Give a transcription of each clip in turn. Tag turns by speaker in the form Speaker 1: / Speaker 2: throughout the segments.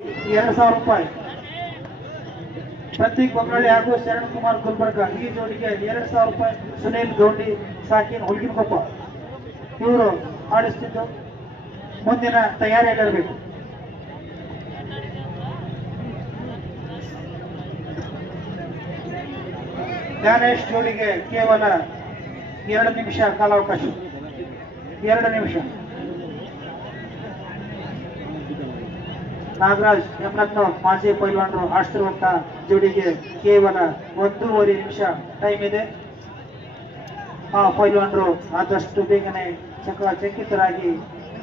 Speaker 1: ಎರಡು ಸಾವಿರ ರೂಪಾಯಿ. ಪ್ರತೀಕ್ ಬಂಗಾಳಿ ಹಾಗೂ ಶರಣ್ ಕುಮಾರ್ ಗುಲ್ಬರ್ಗ ಈ ಜೋಡಿಗೆ ಎರಡು ಸಾವಿರ ರೂಪಾಯಿ ಸುನೀಲ್ ಗೌಂಡಿ, ಸಾಕಿನ್ ಹುಲ್ಗಿನಕೊಪ್ಪ ಇವರು ಆಡಿಸ್ತಿದ್ದು ಮುಂದಿನ ತಯಾರಿಯಲ್ಲಿರಬೇಕು ಜ್ಞಾನೇಶ್ ಜೋಡಿಗೆ ಕೇವಲ ಎರಡು ನಿಮಿಷ ಕಾಲಾವಕಾಶ. ಎರಡು ನಿಮಿಷ. ನಾಗರಾಜ್ ಯಮನತ್ನವ್ರು ಮಾಜಿ ಪೈಲ್ವಾನರು ಆಡ್ತಿರುವಂತ ಜೋಡಿಗೆ ಕೇವಲ ಒಂದೂವರೆ ನಿಮಿಷ ಟೈಮ್ ಇದೆ. ಆ ಪೈಲ್ವಾನರು ಆದಷ್ಟು ಬೇಗನೆ ಚಕಿತರಾಗಿ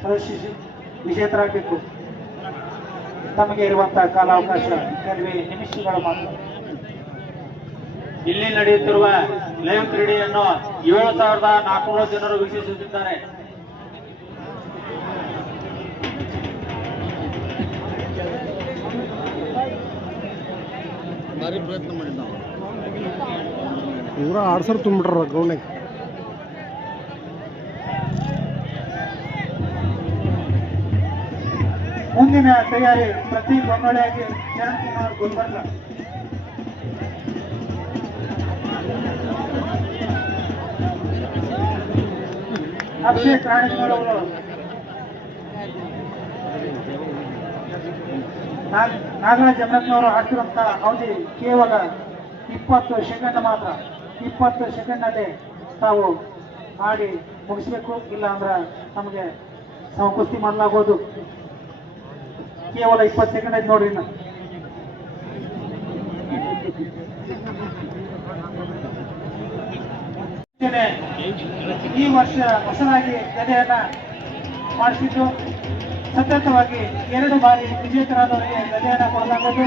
Speaker 1: ಪ್ರದರ್ಶಿಸಿ ವಿಜೇತರಾಗಬೇಕು. ತಮಗೆ ಇರುವಂತಹ ಕಾಲಾವಕಾಶ ಕೆಲವೇ ನಿಮಿಷಗಳ ಮಾತ್ರ.
Speaker 2: ಇಲ್ಲಿ ನಡೆಯುತ್ತಿರುವ ಲೈವ್ ಕ್ರೀಡೆಯನ್ನು ಏಳು ಸಾವಿರದ ನಾಲ್ಕುನೂರು ಜನರು ವೀಕ್ಷಿಸುತ್ತಿದ್ದಾರೆ.
Speaker 3: ಭಾರಿ ಪ್ರಯತ್ನ ಮಾಡಿದ್ದ ಇವ್ರ ಆಡ್ಸರ್ ತುಂಬಿಟ್ರ ಗ್ರೌಂಡಿಗೆ
Speaker 1: ಮುಂದಿನ ತಯಾರಿ ಪ್ರತಿ ಬೊಮ್ಮಳೆಯಾಗಿ ಚರಣ್ ಕುಮಾರ್ ಗುಲ್ಬರ್ಗ. ಅಭಿಷೇಕ್ ರಾಣಿಗಳವರು ನಾಗ್- ನಾಗರಾಜ್ ಜಮನತ್ನವರು ಹಾಕಿರುವಂತಹ ಅವಧಿ ಕೇವಲ ಇಪ್ಪತ್ತು ಸೆಕೆಂಡ್ ಮಾತ್ರ. ಇಪ್ಪತ್ತು ಸೆಕೆಂಡಲ್ಲಿ ತಾವು ಆಡಿ ಮುಗಿಸ್ಬೇಕು. ಇಲ್ಲ ಅಂದ್ರೆ ನಮಗೆ ನಾವು ಕುಸ್ತಿ ಮಾಡಲಾಗೋದು ಕೇವಲ ಇಪ್ಪತ್ತು ಸೆಕೆಂಡ್ ಆಯ್ತು ನೋಡ್ರಿ ಈ ವರ್ಷ ಹೊಸದಾಗಿ ಗದೆಯನ್ನ ಮಾಡಿಸಿದ್ದು ಸತತವಾಗಿ ಎರಡು ಬಾರಿ ವಿಜೇತರಾದವರಿಗೆ ಗದೆಯನ್ನು ಕೊಡಲಾಗುವುದು.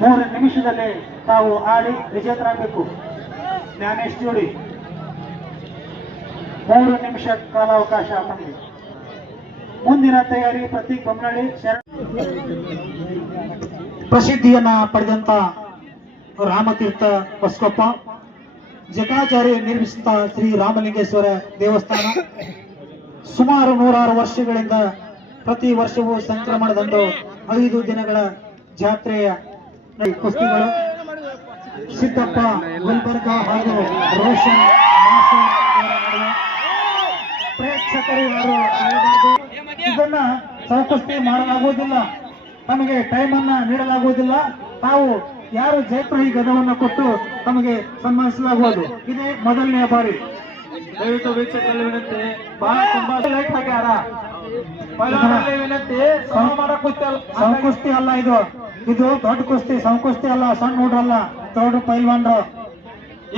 Speaker 1: ಮೂರು ನಿಮಿಷದಲ್ಲಿ ತಾವು ಆಡಿ ವಿಜೇತರಾಗಬೇಕು. ಜ್ಞಾನೇಶ್ ಜೋಡಿ. ಮೂರು ನಿಮಿಷ ಕಾಲಾವಕಾಶ ಮಾಡಿ. ಮುಂದಿನ ತಯಾರಿ ಪ್ರತೀಕ್ ಬೊಮ್ಮನಹಳ್ಳಿ ಶರಣ. ಪ್ರಸಿದ್ಧಿಯನ್ನ ಪಡೆದಂತ ರಾಮತೀರ್ಥ ಹೊಸಕೊಪ್ಪ ಜಟಾಚಾರ್ಯ ನಿರ್ಮಿಸಿದ ಶ್ರೀ ರಾಮಲಿಂಗೇಶ್ವರ ದೇವಸ್ಥಾನ. ಸುಮಾರು ನೂರಾರು ವರ್ಷಗಳಿಂದ ಪ್ರತಿ ವರ್ಷವೂ ಸಂಕ್ರಮಣದಂದು ಐದು ದಿನಗಳ ಜಾತ್ರೆಯ ಕುಸ್ತಿಗಳು. ಸಿದ್ದಪ್ಪ, ಗುಲ್ಬರ್ಗ ಹಾಗೂ ರೋಷನ್ ಪ್ರೇಕ್ಷಕರು ಯಾರು. ಇದನ್ನ ಸಹಕುಸ್ತಿ ಮಾಡಲಾಗುವುದಿಲ್ಲ. ನಮಗೆ ಟೈಮ್ ನೀಡಲಾಗುವುದಿಲ್ಲ. ತಾವು ಯಾರು ಜಯಪ್ರಹಿ ಈ ಗದವನ್ನು ಕೊಟ್ಟು ತಮಗೆ ಸನ್ಮಾನಿಸಲಾಗುವುದು? ಇದೇ ಮೊದಲನೆಯ ಬಾರಿ.
Speaker 2: ದಯವಿಟ್ಟು ವೀಕ್ಷಕರಲ್ಲಿ ವಿನಂತಿ ಬಹಳ ತುಂಬಾ ಲೈಟ್ ಹಾಕ್ಯಾರ. ವಿನಂತಿ.
Speaker 1: ಸಂಕುಸ್ತಿ ಅಲ್ಲ ಇದು. ಇದು ದೊಡ್ಡ ಕುಸ್ತಿ ಸಂಕುಸ್ತಿ ಅಲ್ಲ ಸಣ್ಣ ಹುಡ್ರಲ್ಲ ದೊಡ್ಡ ಪೈಲ್ವಾನ್ರು.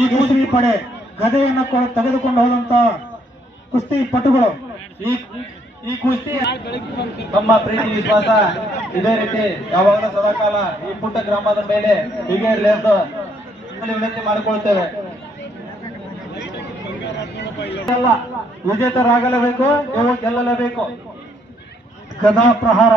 Speaker 1: ಈ ಕುಸ್ತಿ ಪಡೆ ಗದೆಯನ್ನು ತೆಗೆದುಕೊಂಡು ಹೋದಂತ ಕುಸ್ತಿ ಪಟುಗಳು.
Speaker 2: ಈ ಈ ಕುಸ್ತಿ ನಮ್ಮ ಪ್ರೀತಿ ವಿಶ್ವಾಸ. ಇದೇ ರೀತಿ ಯಾವಾಗಲೂ ಸದಾಕಾಲ ಈ ಪುಟ್ಟ ಗ್ರಾಮದ ಮೇಲೆ ಹೀಗೆ ಅಂತ ವಿನಂತಿ ಮಾಡಿಕೊಳ್ತೇವೆ. ವಿಜೇತರಾಗಲೇಬೇಕು ಇವು ಗೆಲ್ಲಲೇಬೇಕು
Speaker 1: ಕದಾ ಪ್ರಹಾರ.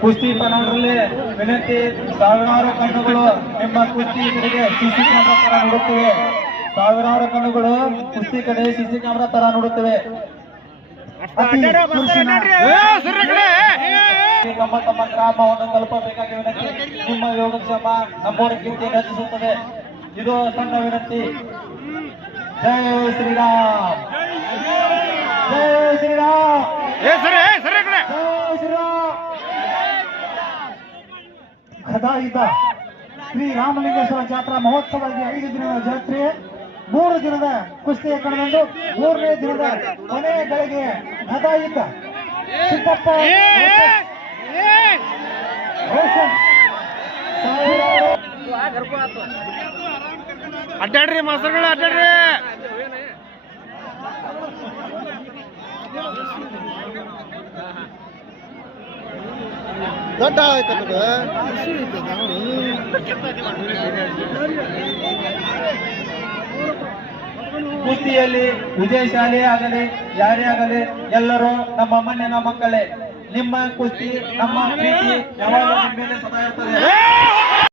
Speaker 2: ಕುಸ್ತಿ ಕನ್ನಡದಲ್ಲಿ ವಿನಂತಿ ಸಾವಿರಾರು ಕಣ್ಣುಗಳು ನಿಮ್ಮ ಕುಸ್ತಿ ಕಡೆಗೆ ಸಿಸಿ ಕ್ಯಾಮ್ರಾ ತರ ನೋಡುತ್ತಿವೆ. ಸಾವಿರಾರು ಕಣ್ಣುಗಳು ಕುಸ್ತಿ ಕಡೆ ಸಿಸಿ ಕ್ಯಾಮ್ರಾ ತರ ನೋಡುತ್ತವೆ. ತಮ್ಮ ತಮ್ಮ ಗ್ರಾಮವನ್ನು ತಲುಪಬೇಕಾಗಿ ವಿನಂತಿ. ನಿಮ್ಮ ಯೋಗಕ್ಷೇಮ ಕೀರ್ತಿ ರಚಿಸುತ್ತದೆ ಇದು ಸಣ್ಣ ವಿನಂತಿ. ಜಯ ಶ್ರೀರಾಮ್. ಜಯ ಶ್ರೀರಾಮ್. ಹೆಸರು ಶ್ರೀರಾಮ್
Speaker 1: ಗದಾಯಿಂದ ಶ್ರೀ ರಾಮಲಿಂಗೇಶ್ವರ ಜಾತ್ರಾ ಮಹೋತ್ಸವಕ್ಕೆ ಐದು ದಿನದ ಜಾತ್ರೆ ಮೂರು ದಿನದ ಕುಸ್ತಿಯ ಕಣದಂದು ಮೂರನೇ ದಿನದ ಕೊನೆಯ ಗಳಿಗೆ ಗದಾಯಿಂದ ಸಿದ್ದಪ್ಪ
Speaker 3: ಅಡ್ಡಾಡ್ರಿ ಮಾಸ್ತರ್ಗಳು ಅಡ್ಡಾಡ್ರಿ. ದೊಡ್ಡ ಕುಸ್ತಿಯಲ್ಲಿ
Speaker 2: ಕುಸ್ತಿಯಲ್ಲಿ ವಿಜಯಶಾಲಿ ಆಗಲಿ, ಯಾರೇ ಆಗಲಿ, ಎಲ್ಲರೂ ನಮ್ಮ ಮಣ್ಣಿನ ಮಕ್ಕಳೇ. ನಿಮ್ಮ ಕುಸ್ತಿ, ನಮ್ಮ ಪ್ರೀತಿ ಯಾವಾಗ ಮೇಲೆ ಸದಾ ಇರ್ತದೆ.